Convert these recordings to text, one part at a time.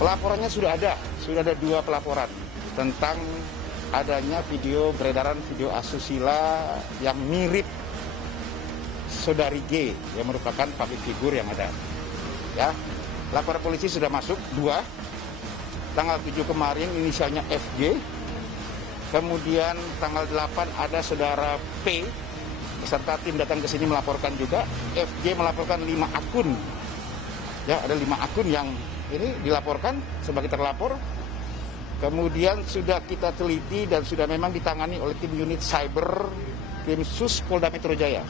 Pelaporannya sudah ada 2 pelaporan tentang adanya beredaran video asusila yang mirip saudari G yang merupakan public figure yang ada. Ya, laporan polisi sudah masuk 2. Tanggal 7 kemarin inisialnya FG. Kemudian tanggal 8 ada saudara P beserta tim datang ke sini melaporkan juga. FG melaporkan 5 akun. Ya, ada 5 akun yang ini dilaporkan sebagai terlapor. Kemudian sudah kita teliti dan sudah memang ditangani oleh tim unit cyber, tim sus Polda Metro Jaya.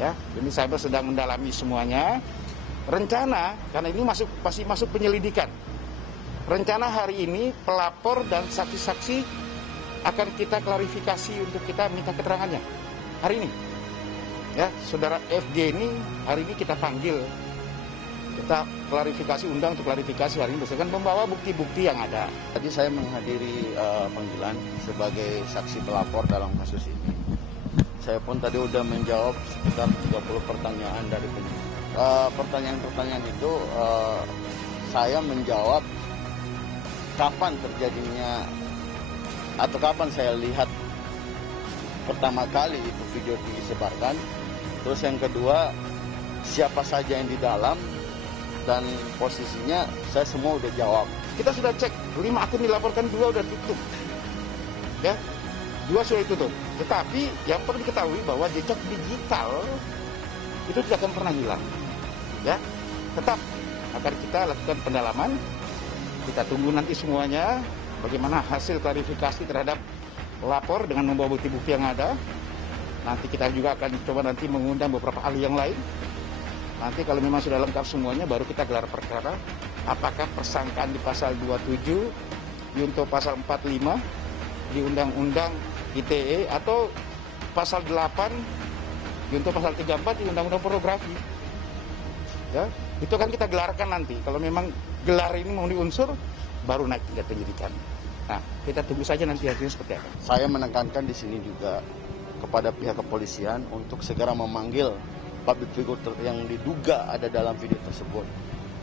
Ya, unit cyber sedang mendalami semuanya. Rencana, karena ini masih masuk penyelidikan. Rencana hari ini pelapor dan saksi-saksi akan kita klarifikasi untuk kita minta keterangannya hari ini. Ya, saudara FG ini hari ini kita panggil. Kita klarifikasi, undang untuk klarifikasi hari ini berdasarkan membawa bukti-bukti yang ada. Tadi saya menghadiri panggilan sebagai saksi pelapor dalam kasus ini. Saya pun tadi udah menjawab sekitar 30 pertanyaan dari penyidik. Pertanyaan-pertanyaan itu saya menjawab kapan terjadinya atau kapan saya lihat pertama kali itu video disebarkan. Terus yang kedua, siapa saja yang di dalam. Dan posisinya saya semua udah jawab. Kita sudah cek 5 akun dilaporkan, 2 udah tutup. Ya, 2 sudah ditutup. Tetapi yang perlu diketahui bahwa jejak digital itu tidak akan pernah hilang. Ya, tetap akan kita lakukan pendalaman. Kita tunggu nanti semuanya bagaimana hasil klarifikasi terhadap pelapor dengan membawa bukti-bukti yang ada. Nanti kita juga akan coba nanti mengundang beberapa ahli yang lain. Nanti kalau memang sudah lengkap semuanya, baru kita gelar perkara. Apakah persangkaan di pasal 27, junto pasal 45, di Undang-Undang ITE, atau pasal 8, junto pasal 34 di Undang-Undang Pornografi. Ya, itu akan kita gelarkan nanti. Kalau memang gelar ini mau diunsur, baru naik tingkat penyidikan. Nah, kita tunggu saja nanti hasilnya seperti apa. Saya menekankan di sini juga kepada pihak kepolisian untuk segera memanggil public figure yang diduga ada dalam video tersebut,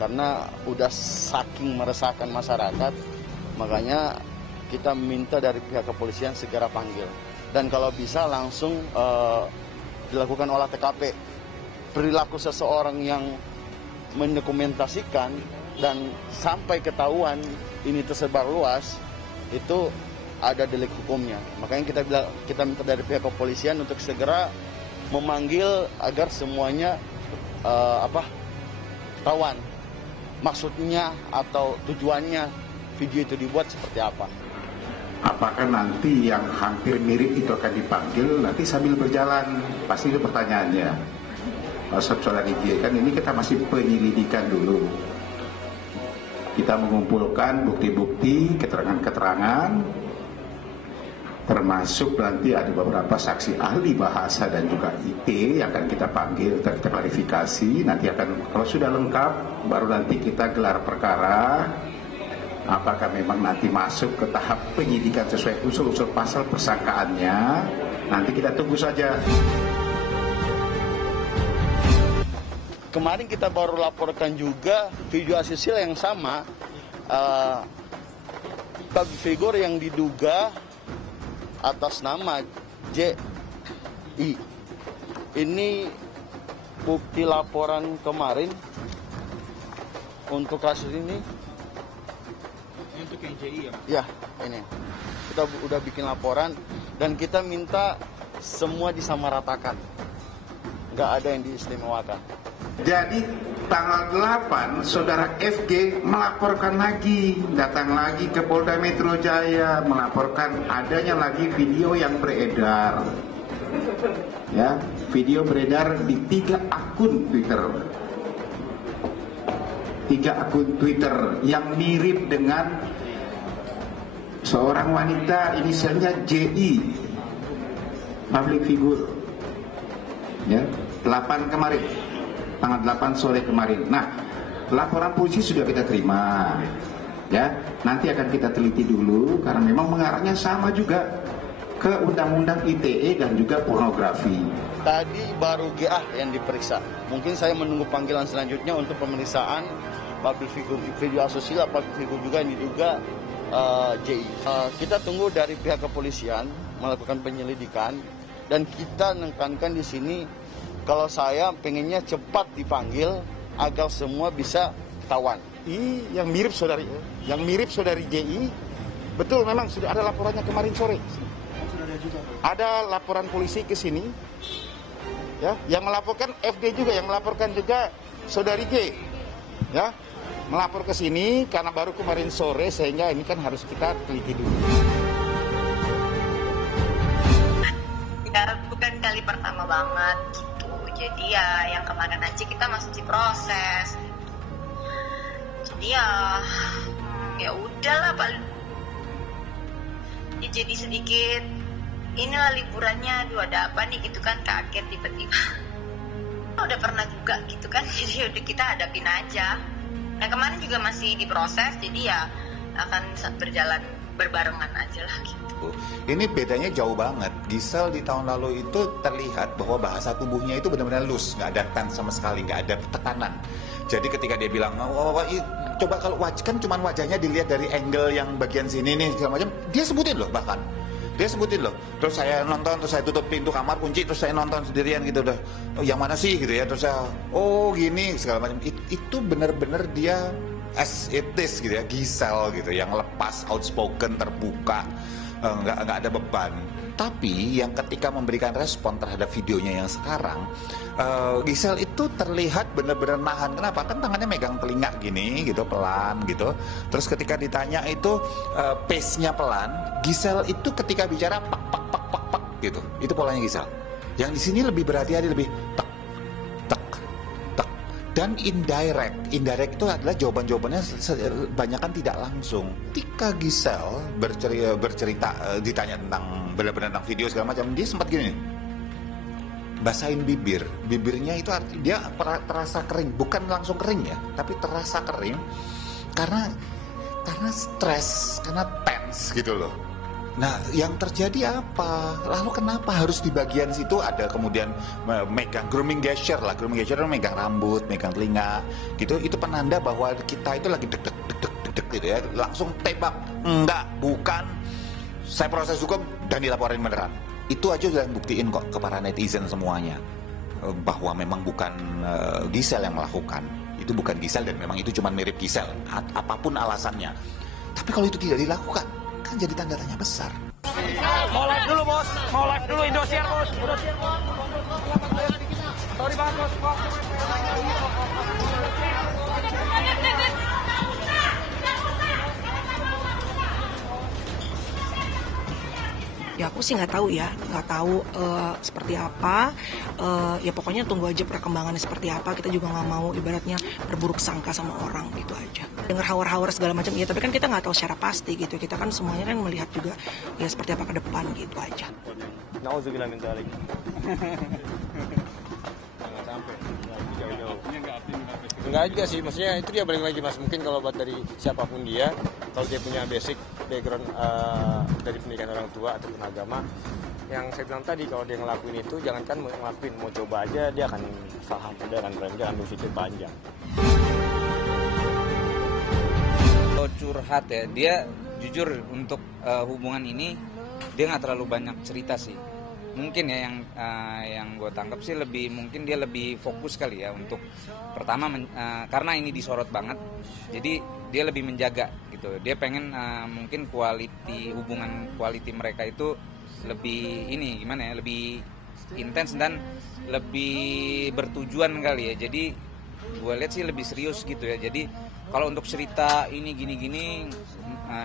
karena udah saking meresahkan masyarakat, makanya kita minta dari pihak kepolisian segera panggil dan kalau bisa langsung dilakukan olah TKP. Perilaku seseorang yang mendokumentasikan dan sampai ketahuan ini tersebar luas itu ada delik hukumnya. Makanya kita minta dari pihak kepolisian untuk segera memanggil agar semuanya ketahuan maksudnya atau tujuannya video itu dibuat seperti apa. Apakah nanti yang hampir mirip itu akan dipanggil nanti sambil berjalan? Pasti itu pertanyaannya. Saudara DJ, kan ini kita masih penyelidikan dulu. Kita mengumpulkan bukti-bukti, keterangan-keterangan, termasuk nanti ada beberapa saksi ahli bahasa dan juga IP yang akan kita panggil, kita klarifikasi. Nanti akan, kalau sudah lengkap, baru nanti kita gelar perkara. Apakah memang nanti masuk ke tahap penyidikan sesuai unsur-unsur pasal persangkaannya, nanti kita tunggu saja. Kemarin kita baru laporkan juga video asusila yang sama, public figure yang diduga atas nama JI. Ini bukti laporan kemarin untuk kasus ini. Ini untuk yang JI ya? Ya, ini. Kita udah bikin laporan dan kita minta semua disamaratakan. Nggak ada yang diistimewakan. Jadi tanggal 8 saudara FG melaporkan lagi, datang lagi ke Polda Metro Jaya, melaporkan adanya lagi video yang beredar. Ya, video beredar di 3 akun Twitter. 3 akun Twitter yang mirip dengan seorang wanita inisialnya JI, public figure. Ya, 8 kemarin. Tanggal 8 sore kemarin. Nah, laporan polisi sudah kita terima. Ya, nanti akan kita teliti dulu karena memang mengarahnya sama juga ke Undang-Undang ITE dan juga pornografi. Tadi baru GA yang diperiksa. Mungkin saya menunggu panggilan selanjutnya untuk pemeriksaan public figure video asusila, public figure juga yang diduga JI. Kita tunggu dari pihak kepolisian melakukan penyelidikan, dan kita menekankan di sini kalau saya pengennya cepat dipanggil agar semua bisa ketahuan. Yang mirip saudari JI, betul memang sudah ada laporannya kemarin sore. Ada laporan polisi ke sini, ya, yang melaporkan FD juga, yang melaporkan juga saudari J, ya, melapor ke sini karena baru kemarin sore, sehingga ini kan harus kita teliti dulu. Ya, bukan kali pertama banget gitu, jadi ya yang kemarin aja kita masih diproses. Jadi ya udahlah Pak. Ya, jadi sedikit inilah liburannya, aduh ada apa nih gitu kan, kaget tiba-tiba. Udah pernah juga gitu kan, jadi udah kita hadapin aja. Nah kemarin juga masih diproses, jadi ya akan berjalan berbarengan aja lah gitu. Ini bedanya jauh banget. Gisel di tahun lalu itu terlihat bahwa bahasa tubuhnya itu benar-benar loose, nggak ada tense sama sekali, nggak ada tekanan. Jadi ketika dia bilang, coba kalau kan cuman wajahnya dilihat dari angle yang bagian sini nih segala macam, dia sebutin loh bahkan. Dia sebutin loh, terus saya nonton, terus saya tutup pintu kamar, kunci, terus saya nonton sendirian gitu udah, yang mana sih gitu ya, terus saya, gini segala macam. Itu benar-benar dia as it is gitu ya, Gisel gitu, yang lepas, outspoken, terbuka, nggak ada beban. Tapi yang ketika memberikan respon terhadap videonya yang sekarang, Gisel itu terlihat benar-benar nahan. Kenapa? Kan tangannya megang telinga gini gitu, pelan gitu. Terus ketika ditanya itu pace-nya pelan. Gisel itu ketika bicara pak gitu. Itu polanya Gisel. Yang di sini lebih berhati-hati, lebih tak. Dan indirect itu adalah jawaban-jawabannya banyakan tidak langsung. Ketika Gisel bercerita ditanya tentang benar-benar tentang video segala macam, dia sempat gini, basahin bibirnya itu artinya dia terasa kering, bukan langsung kering ya, tapi terasa kering karena stres, karena tense gitu loh. Nah, yang terjadi apa? Lalu kenapa harus di bagian situ ada kemudian megang grooming gesture lah, megang rambut, megang telinga, gitu. Itu penanda bahwa kita itu lagi deg gitu ya. Langsung tembak. Enggak, bukan. Saya proses hukum dan dilaporin beneran. Itu aja udah buktiin kok ke para netizen semuanya bahwa memang bukan Gisel yang melakukan. Itu bukan Gisel dan memang itu cuma mirip Gisel. Apapun alasannya. Tapi kalau itu tidak dilakukan, kan jadi tanda tanya besar. Mau live dulu bos, mau live dulu Indosiar bos. Sorry banget bos. Ya aku sih nggak tahu seperti apa. Ya pokoknya tunggu aja perkembangannya seperti apa. Kita juga nggak mau ibaratnya berburuk sangka sama orang gitu aja. Dengar hawar-hawar segala macam, ya tapi kan kita nggak tahu secara pasti gitu. Kita kan semuanya kan melihat juga ya seperti apa ke depan gitu aja. Nauzubillah min dzalik. Jangan sampai jauh-jauh. Enggak juga sih, maksudnya itu dia balik lagi mas. Mungkin kalau buat dari siapapun dia, kalau dia punya basic background dari pendidikan orang tua ataupun agama, yang saya bilang tadi, kalau dia ngelakuin itu, jangankan mau ngelakuin, mau coba aja, dia akan paham, dia akan berpikir panjang. Kalau curhat ya, dia jujur untuk hubungan ini, dia nggak terlalu banyak cerita sih. Mungkin ya yang gue tangkap sih mungkin dia lebih fokus kali ya untuk pertama karena ini disorot banget, jadi dia lebih menjaga gitu. Dia pengen mungkin hubungan quality mereka itu lebih lebih intens dan lebih bertujuan kali ya. Jadi gue lihat sih lebih serius gitu ya. Jadi kalau untuk cerita ini gini-gini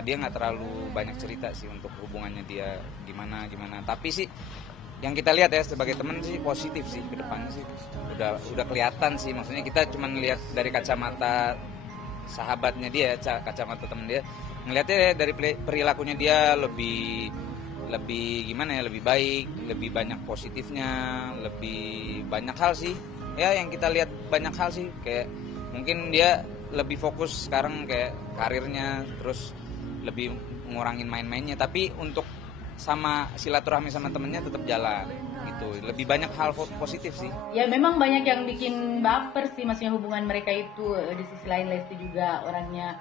dia nggak terlalu banyak cerita sih untuk hubungannya dia gimana. Tapi sih yang kita lihat ya sebagai teman sih positif sih ke depannya sih. Udah kelihatan sih, maksudnya kita cuma lihat dari kacamata sahabatnya dia, kacamata teman dia. Ngelihatnya dari perilakunya dia lebih lebih baik, lebih banyak positifnya, lebih banyak hal sih. Ya yang kita lihat banyak hal sih, kayak mungkin dia lebih fokus sekarang kayak karirnya, terus lebih ngurangin main-mainnya. Tapi untuk sama silaturahmi sama temennya tetap jalan gitu. Lebih banyak hal positif sih. Ya memang banyak yang bikin baper sih, maksudnya hubungan mereka itu. Di sisi lain Lesti juga orangnya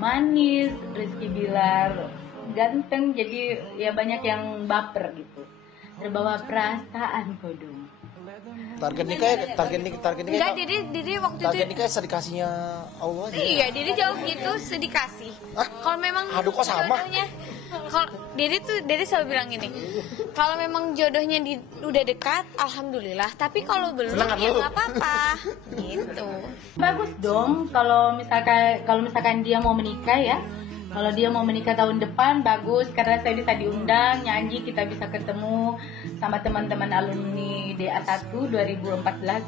manis, Rizky Bilar ganteng, jadi ya banyak yang baper gitu, terbawa perasaan kodong. Target nikah enggak, Didi waktu target itu nikah sedikasinya Allah aja. iya, Didi jauh gitu sedikasih. Kalau memang aduh kok sama jodohnya, kalau Didi selalu bilang gini, kalau memang jodohnya udah dekat, alhamdulillah. Tapi kalau belum ya nggak apa-apa gitu. Bagus dong kalau misalkan dia mau menikah ya. Kalau dia mau menikah tahun depan bagus, karena saya bisa diundang nyanyi, kita bisa ketemu sama teman-teman alumni DA1 2014.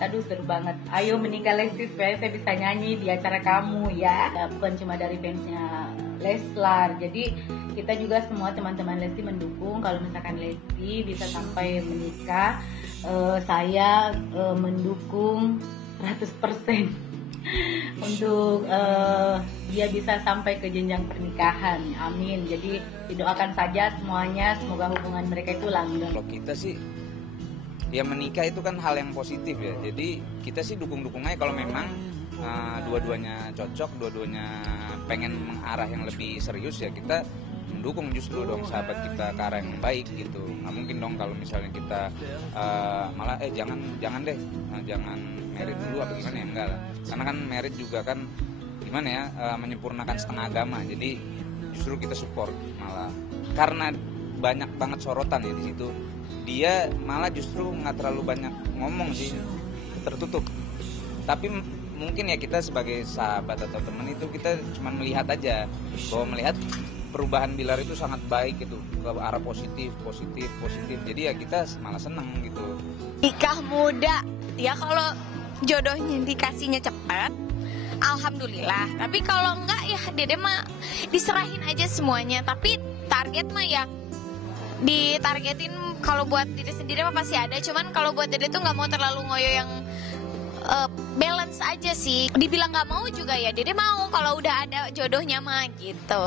Aduh seru banget. Ayo menikah Lesti supaya saya bisa nyanyi di acara kamu ya. Bukan cuma dari fansnya Leslar. Jadi kita juga semua teman-teman Lesti mendukung kalau misalkan Lesti bisa sampai menikah. Saya mendukung 100% untuk dia bisa sampai ke jenjang pernikahan, amin. Jadi didoakan saja semuanya, semoga hubungan mereka itu langgeng. Kalau kita sih ya menikah itu kan hal yang positif ya, jadi kita sih dukung aja kalau memang dua-duanya cocok, dua-duanya pengen mengarah yang lebih serius ya kita mendukung justru dong sahabat kita ke arah yang baik gitu. Nggak mungkin dong kalau misalnya kita malah jangan deh jangan merit dulu apa gimana ya, enggak lah. Karena kan merit juga kan gimana ya menyempurnakan setengah agama, jadi justru kita support malah karena banyak banget sorotan ya di situ. Dia malah justru nggak terlalu banyak ngomong sih, tertutup. Tapi mungkin ya kita sebagai sahabat atau teman itu kita cuma melihat aja bahwa melihat perubahan Bilar itu sangat baik gitu ke arah positif. Jadi ya kita malah seneng gitu. Nikah muda ya, kalau jodohnya dikasihnya cepat alhamdulillah. Tapi kalau enggak ya Dede mah diserahin aja semuanya. Tapi target mah ya ditargetin, kalau buat diri sendiri mah pasti ada. Cuman kalau buat Dede tuh nggak mau terlalu ngoyo yang balance aja sih. Dibilang nggak mau juga ya Dede mau kalau udah ada jodohnya mah gitu.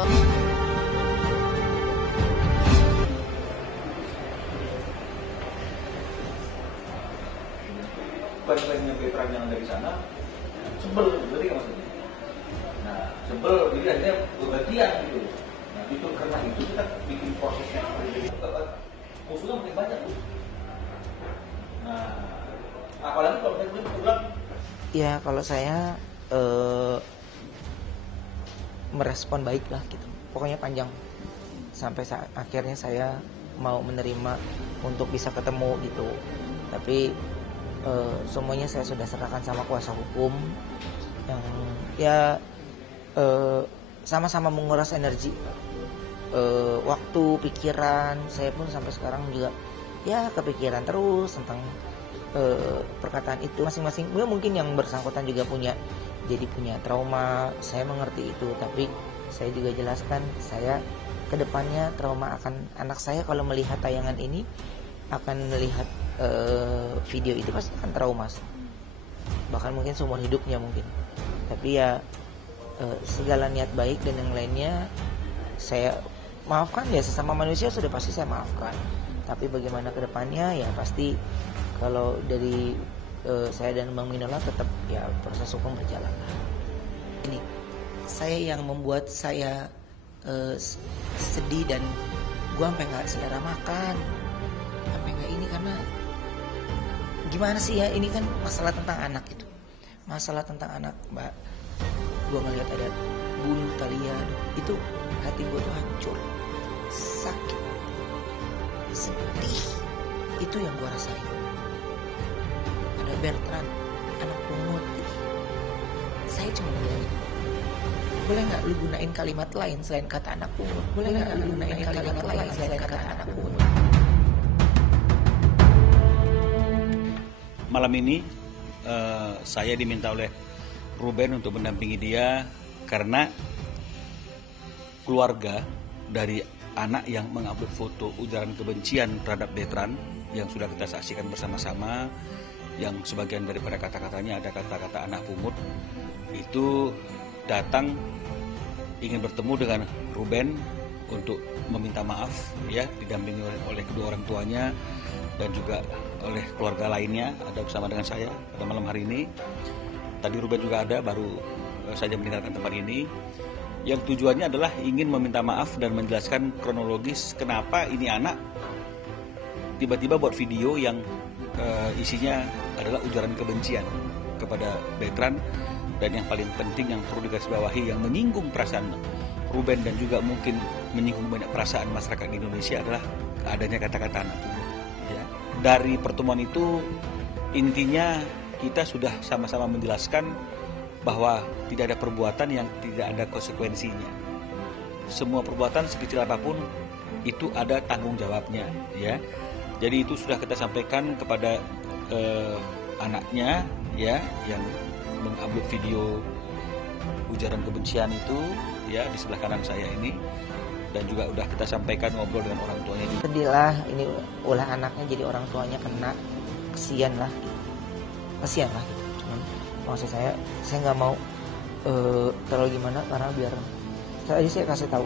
Baik-baiknya veteran yang dari sana sebel, berarti kan maksudnya. Nah, sebel jadi akhirnya bergantian gitu. Nah, justru karena itu kita bikin prosesnya seperti itu. Musuhnya makin banyak tuh. Nah, apalagi kalau kita bilang ya kalau saya merespon baik lah gitu. Pokoknya panjang sampai akhirnya saya mau menerima untuk bisa ketemu gitu. Tapi semuanya saya sudah serahkan sama kuasa hukum yang ya sama-sama menguras energi, waktu, pikiran. Saya pun sampai sekarang juga ya kepikiran terus tentang perkataan itu. Masing-masing mungkin yang bersangkutan juga punya trauma, saya mengerti itu. Tapi saya juga jelaskan, saya kedepannya trauma akan anak saya kalau melihat tayangan ini, akan melihat video itu pasti akan trauma, bahkan mungkin seumur hidupnya mungkin. Tapi ya segala niat baik dan yang lainnya saya maafkan ya, sesama manusia sudah pasti saya maafkan. Tapi bagaimana kedepannya ya pasti kalau dari saya dan Bang Minola tetap ya proses hukum berjalan. Ini saya yang membuat saya sedih dan gua sampai nggak selera makan, sampai nggak ini, karena gimana sih ya, ini kan masalah tentang anak gitu, masalah tentang anak Mbak. Gue ngelihat ada bunuh Thalia, itu hati gue tuh hancur, sakit, sedih. Itu yang gue rasain. Ada Bertrand, anak pungut. Saya cuma bilang, boleh nggak lu gunain kalimat lain selain kata anak pungut? Boleh nggak lu gunain kalimat lain selain kata anak pungut? malam ini saya diminta oleh Ruben untuk mendampingi dia karena keluarga dari anak yang mengupload foto ujaran kebencian terhadap Bertrand yang sudah kita saksikan bersama-sama, yang sebagian daripada kata-katanya ada kata-kata anak pungut, itu datang ingin bertemu dengan Ruben untuk meminta maaf ya, didampingi oleh kedua orang tuanya dan juga oleh keluarga lainnya, ada bersama dengan saya pada malam hari ini. Tadi Ruben juga ada, baru saja meninggalkan tempat ini. Yang tujuannya adalah ingin meminta maaf dan menjelaskan kronologis kenapa ini anak tiba-tiba buat video yang isinya adalah ujaran kebencian kepada Bertrand, dan yang paling penting yang perlu digarisbawahi yang menyinggung perasaan Ruben dan juga mungkin menyinggung banyak perasaan masyarakat di Indonesia adalah adanya kata-kata anak tunggal. Ya. Dari pertemuan itu intinya kita sudah sama-sama menjelaskan bahwa tidak ada perbuatan yang tidak ada konsekuensinya. Semua perbuatan sekecil apapun itu ada tanggung jawabnya, ya. Jadi itu sudah kita sampaikan kepada anaknya, ya, yang mengupload video ujaran kebencian itu, ya, di sebelah kanan saya ini, dan juga udah kita sampaikan ngobrol dengan orang tuanya juga. Sedih lah, ini ulah anaknya jadi orang tuanya kena, kasihan lah, kasihan lah. Cuman maksud saya nggak mau terlalu gimana, karena biar saya kasih tahu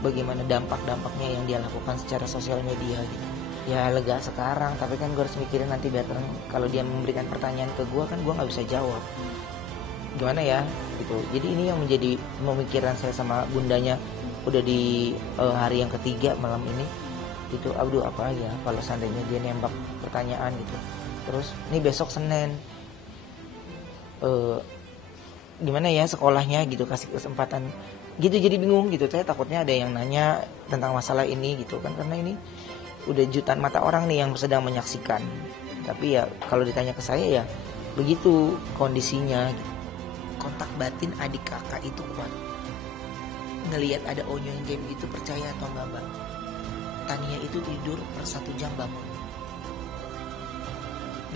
bagaimana dampak-dampaknya yang dia lakukan secara sosial media gitu. Ya lega sekarang, tapi kan gue harus mikirin nanti Bertrand kalau dia memberikan pertanyaan ke gue, kan gue nggak bisa jawab. Gimana ya gitu. Jadi ini yang menjadi pemikiran saya sama bundanya udah di hari yang ketiga malam ini. Itu aduh apa ya kalau seandainya dia nembak pertanyaan gitu. Terus ini besok Senin gimana ya sekolahnya gitu, kasih kesempatan gitu. Jadi bingung gitu, saya takutnya ada yang nanya tentang masalah ini gitu kan, karena ini udah jutaan mata orang nih yang sedang menyaksikan. Tapi ya kalau ditanya ke saya ya begitu kondisinya gitu. Kontak batin adik kakak itu kuat. Ngelihat ada Onyo yang kayak begitu, percaya atau enggak Bang, Tania itu tidur per 1 jam bangun.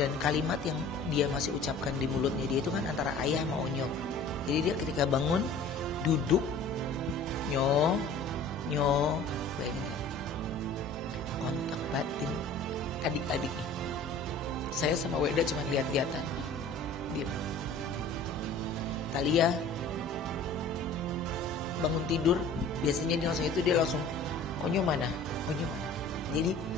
Dan kalimat yang dia masih ucapkan di mulutnya dia itu kan antara ayah sama Onyo. Jadi dia ketika bangun duduk nyo bayangin, kontak batin adik-adiknya. Saya sama Weda cuma lihat-lihatan. Dia Talia bangun tidur, biasanya dia langsung Onyo mana? Jadi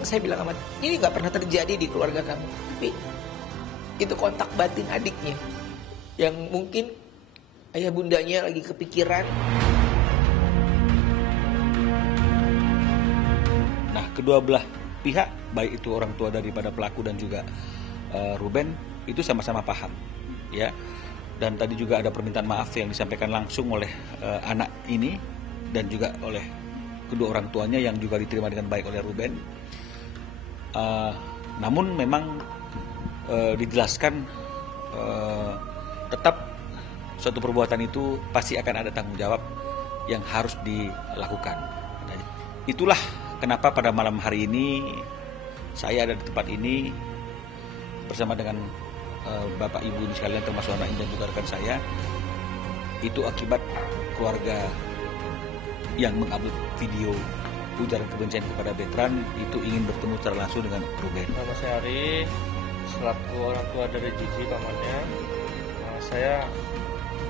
saya bilang sama ini nggak pernah terjadi di keluarga kamu, tapi itu kontak batin adiknya yang mungkin ayah bundanya lagi kepikiran. Nah, kedua belah pihak, baik itu orang tua daripada pelaku dan juga Ruben, itu sama-sama paham, ya. Dan tadi juga ada permintaan maaf yang disampaikan langsung oleh anak ini dan juga oleh kedua orang tuanya yang juga diterima dengan baik oleh Ruben. Namun memang dijelaskan tetap suatu perbuatan itu pasti akan ada tanggung jawab yang harus dilakukan. Nah, itulah kenapa pada malam hari ini saya ada di tempat ini bersama dengan Bapak Ibu ini sekalian, termasuk anak ini dan juga rekan saya. Itu akibat keluarga yang mengupload video ujaran kebencian kepada Bertrand itu ingin bertemu secara langsung dengan Ruben. Nama saya Ari, selaku orang tua dari Gigi pamannya. Saya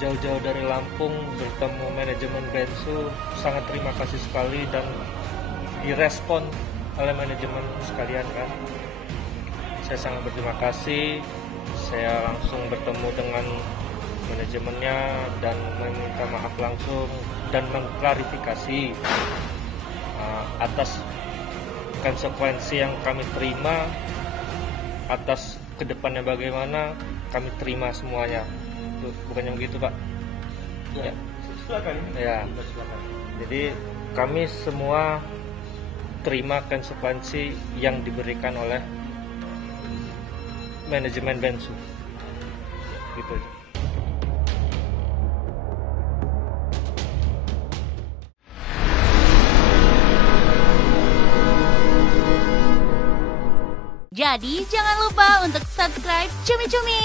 jauh-jauh dari Lampung bertemu manajemen Bensu, sangat terima kasih sekali dan direspon oleh manajemen sekalian kan. Saya sangat berterima kasih. Saya langsung bertemu dengan manajemennya dan meminta maaf langsung dan mengklarifikasi atas konsekuensi yang kami terima, atas kedepannya bagaimana kami terima semuanya. Bukannya begitu Pak? Ya. Silakan. Ya. Jadi kami semua terima konsekuensi yang diberikan oleh manajemen Bensu. Gitu. Jadi jangan lupa untuk subscribe Cumi Cumi.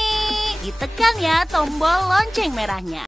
Ditekan ya tombol lonceng merahnya.